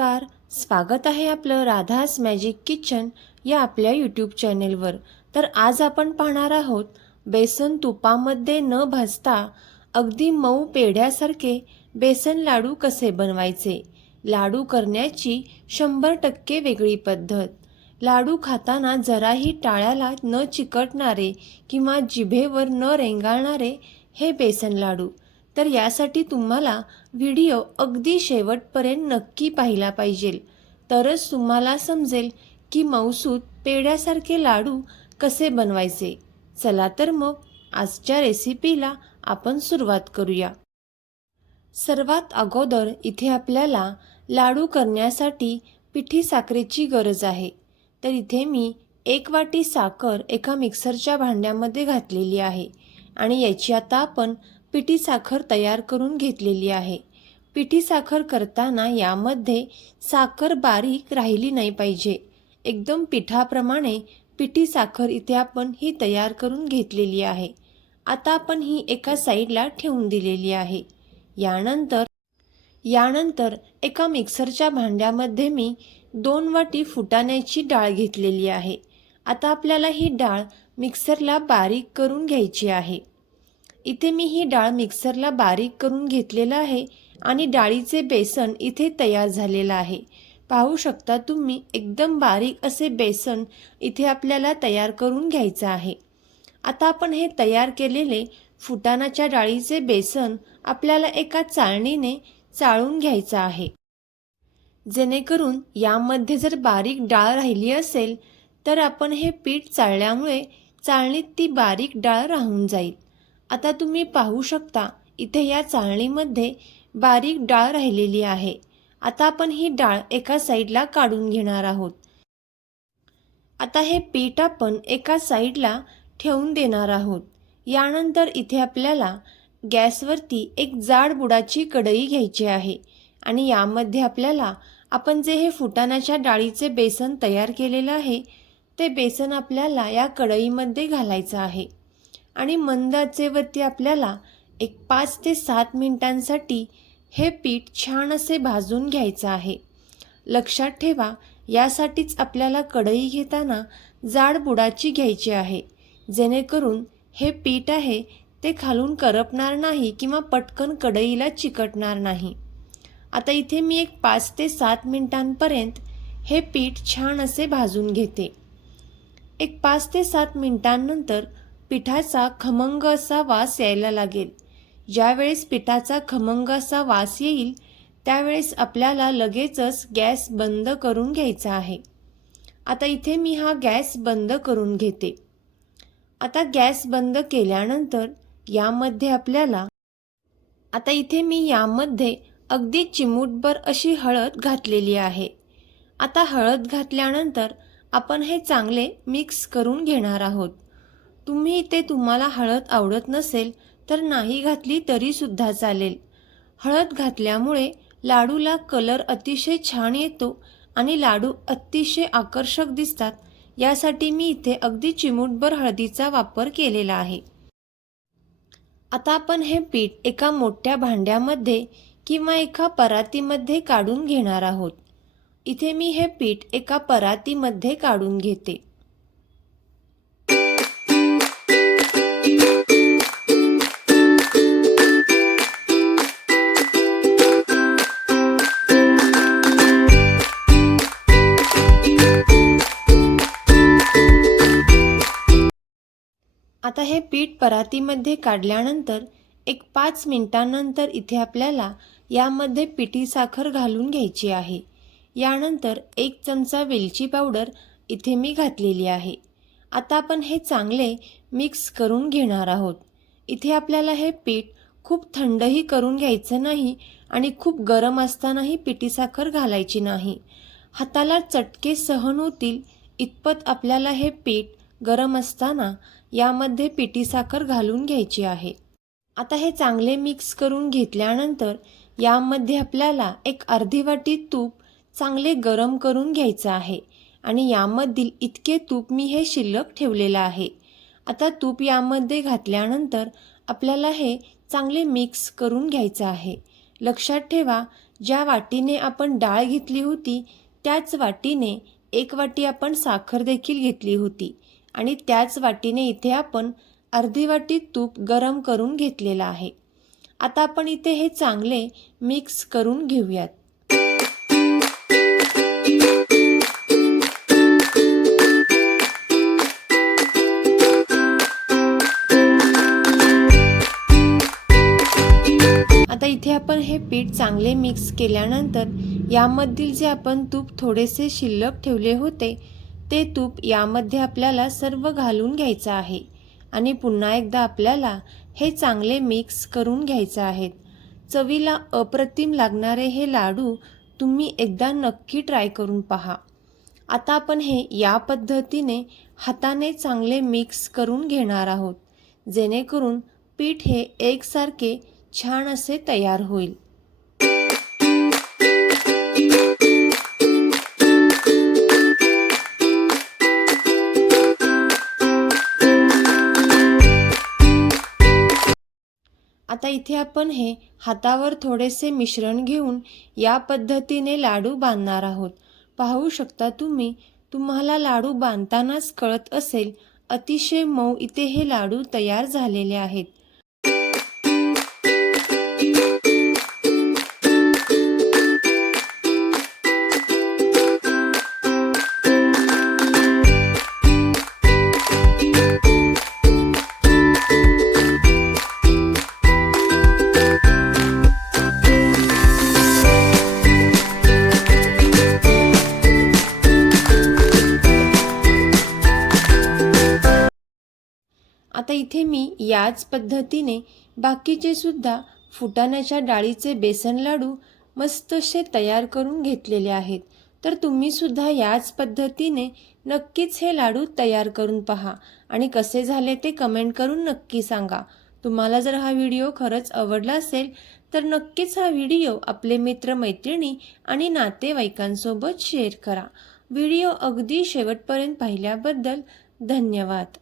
नमस्कार. स्वागत आहे आपलं राधास मॅजिक किचन या आपल्या यूट्यूब चॅनेलवर तर आज आपण पाहणार आहोत बेसन तुपामध्ये न भाजता अगदी मऊ पेढ्यासारखे बेसन लाडू कसे बनवायचे? लाडू करण्याची शंभर टक्के वेगळी पद्धत. लाडू खाताना जराही टाळ्याला न चिकटणारे किंवा जिभेवर न रेंगाळणारे हे बेसन लाडू. तर यासाठी तुम्हाला व्हिडिओ अगदी शेवटपर्यंत नक्की पाहिला पाहिजे तरच तुम्हाला समजेल की मौसूद पेढ्यासारखे लाडू कसे बनवायचे. चला तर मग आजच्या रेसिपीला आपण सुरुवात करूया. सर्वात अगोदर इथे आपल्याला लाडू करण्यासाठी पिठी साखरेची गरज आहे. तर इथे मी एक वाटी साखर एका मिक्सरच्या भांड्यामध्ये घातलेली आहे आणि याची आता आपण पिठी साखर तयार करून घेतलेली आहे. पिठी साखर करताना यामध्ये साखर बारीक राहिली नाही पाहिजे. एकदम पिठाप्रमाणे पिठी साखर इथे आपण ही तयार करून घेतलेली आहे. आता आपण ही एका साईडला ठेवून दिलेली आहे. यानंतर यानंतर एका मिक्सरच्या भांड्यामध्ये मी दोन वाटी फुटाण्याची डाळ घेतलेली आहे. आता आपल्याला ही डाळ मिक्सरला बारीक करून घ्यायची आहे. इथे मी ही डाळ मिक्सरला बारीक करून घेतलेलं आहे आणि डाळीचे बेसन इथे तयार झालेलं आहे. पाहू शकता तुम्ही एकदम बारीक असे बेसन इथे आपल्याला तयार करून घ्यायचं आहे. आता आपण हे तयार केलेले फुटाणाच्या डाळीचे बेसन आपल्याला एका चाळणीने चाळून घ्यायचं आहे. जेणेकरून यामध्ये जर बारीक डाळ राहिली असेल तर आपण हे पीठ चाळल्यामुळे चाळणीत ती बारीक डाळ राहून जाईल. आता तुम्ही पाहू शकता इथे या चाळणीमध्ये बारीक डाळ राहिलेली आहे. आता आपण ही डाळ एका साईडला काढून घेणार आहोत. आता हे पीठ आपण एका साईडला ठेवून देणार आहोत. यानंतर इथे आपल्याला गॅसवरती एक जाड बुडाची कढई घ्यायची आहे आणि यामध्ये आपल्याला आपण जे हे फुटाण्याच्या डाळीचे बेसन तयार केलेलं आहे ते बेसन आपल्याला या कढईमध्ये घालायचं आहे. आणि मंद आचेवरती आपल्याला एक पाच ते सात मिनिटांसाठी हे पीठ छान असे भाजून घ्यायचं आहे. लक्षात ठेवा यासाठीच आपल्याला कढई घेताना जाड बुडाची घ्यायची आहे. जेणेकरून हे पीठ आहे ते खालून करपणार नाही किंवा पटकन कढईला चिकटणार नाही. आता इथे मी एक पाच ते सात मिनिटांपर्यंत हे पीठ छान असे भाजून घेते. एक पाच ते सात मिनिटांनंतर पिठाचा खमंग असा वास यायला लागेल. ज्यावेळेस पिठाचा खमंग असा वास येईल त्यावेळेस आपल्याला लगेचच गॅस बंद करून घ्यायचा आहे. आता इथे मी हा गॅस बंद करून घेते. आता गॅस बंद केल्यानंतर यामध्ये आपल्याला आता इथे मी यामध्ये अगदी चिमूटभर अशी हळद घातलेली आहे. आता हळद घातल्यानंतर आपण हे चांगले मिक्स करून घेणार आहोत. तुम्ही इथे तुम्हाला हळद आवडत नसेल तर नाही घातली तरीसुद्धा चालेल. हळद घातल्यामुळे लाडूला कलर अतिशय छान येतो आणि लाडू अतिशय आकर्षक दिसतात. यासाठी मी इथे अगदी चिमूटभर हळदीचा वापर केलेला आहे. आता आपण हे पीठ एका मोठ्या भांड्यामध्ये किंवा एका परातीमध्ये काढून घेणार आहोत. इथे मी हे पीठ एका परातीमध्ये काढून घेते. आता हे पीठ परातीमध्ये काढल्यानंतर एक पाच मिनटानंतर इथे आपल्याला यामध्ये पिठी साखर घालून घ्यायची आहे. यानंतर एक चमचा वेलची पावडर इथे मी घातलेली आहे. आता आपण हे चांगले मिक्स करून घेणार आहोत. इथे आपल्याला हे पीठ खूप थंडही करून घ्यायचं नाही आणि खूप गरम असतानाही पिठी साखर घालायची नाही. हाताला चटके सहन होतील इतपत आपल्याला हे पीठ गरम असताना यामध्ये पिठी साखर घालून घ्यायची आहे. आता हे चांगले मिक्स करून घेतल्यानंतर यामध्ये आपल्याला एक अर्धी वाटी तूप चांगले गरम करून घ्यायचं आहे आणि यामधील इतके तूप मी हे शिल्लक ठेवलेलं आहे. आता तूप यामध्ये घातल्यानंतर आपल्याला हे चांगले मिक्स करून घ्यायचं आहे. लक्षात ठेवा ज्या वाटीने आपण डाळ घेतली होती त्याच वाटीने एक वाटी आपण साखर देखील घेतली होती. आणि त्याच वाटीने इथे आपण अर्धी वाटी तूप गरम करून घेतलेलं आहे. आता आपण इथे हे चांगले मिक्स करून घेऊयात. आता इथे आपण हे पीठ चांगले मिक्स केल्यानंतर यामधील जे आपण तूप थोडेसे शिल्लक ठेवले होते ते तूप यामध्ये आपल्याला सर्व घालून घ्यायचं आहे. आणि पुन्हा एकदा आपल्याला हे चांगले मिक्स करून घ्यायचं आहेत. चवीला अप्रतिम लागणारे हे लाडू तुम्ही एकदा नक्की ट्राय करून पहा. आता आपण हे या पद्धतीने हाताने चांगले मिक्स करून घेणार आहोत. जेणेकरून पीठ हे एकसारखे छान असे तयार होईल. आता इथे आपण हे हातावर थोडेसे मिश्रण घेऊन या पद्धतीने लाडू बांधणार आहोत. पाहू शकता तुम्ही तुम्हाला लाडू बांधतानाच कळत असेल अतिशय मऊ इथे हे लाडू तयार झालेले आहेत. मी याच पद्धतीने बाकीचे सुद्धा फुटाण्याच्या डाळीचे बेसन लाडू मस्तसे तयार करून घेतलेले आहेत. तर तुम्ही सुद्धा याच पद्धतीने नक्कीच हे लाडू तयार करून पहा. आणि कसे झाले ते कमेंट करून नक्की सांगा. तुम्हाला जर हा व्हिडिओ खरंच आवडला असेल तर नक्कीच हा व्हिडिओ आपले मित्र मैत्रिणी आणि नातेवाईकांसोबत शेअर करा. व्हिडिओ अगदी शेवटपर्यंत पाहिल्याबद्दल धन्यवाद.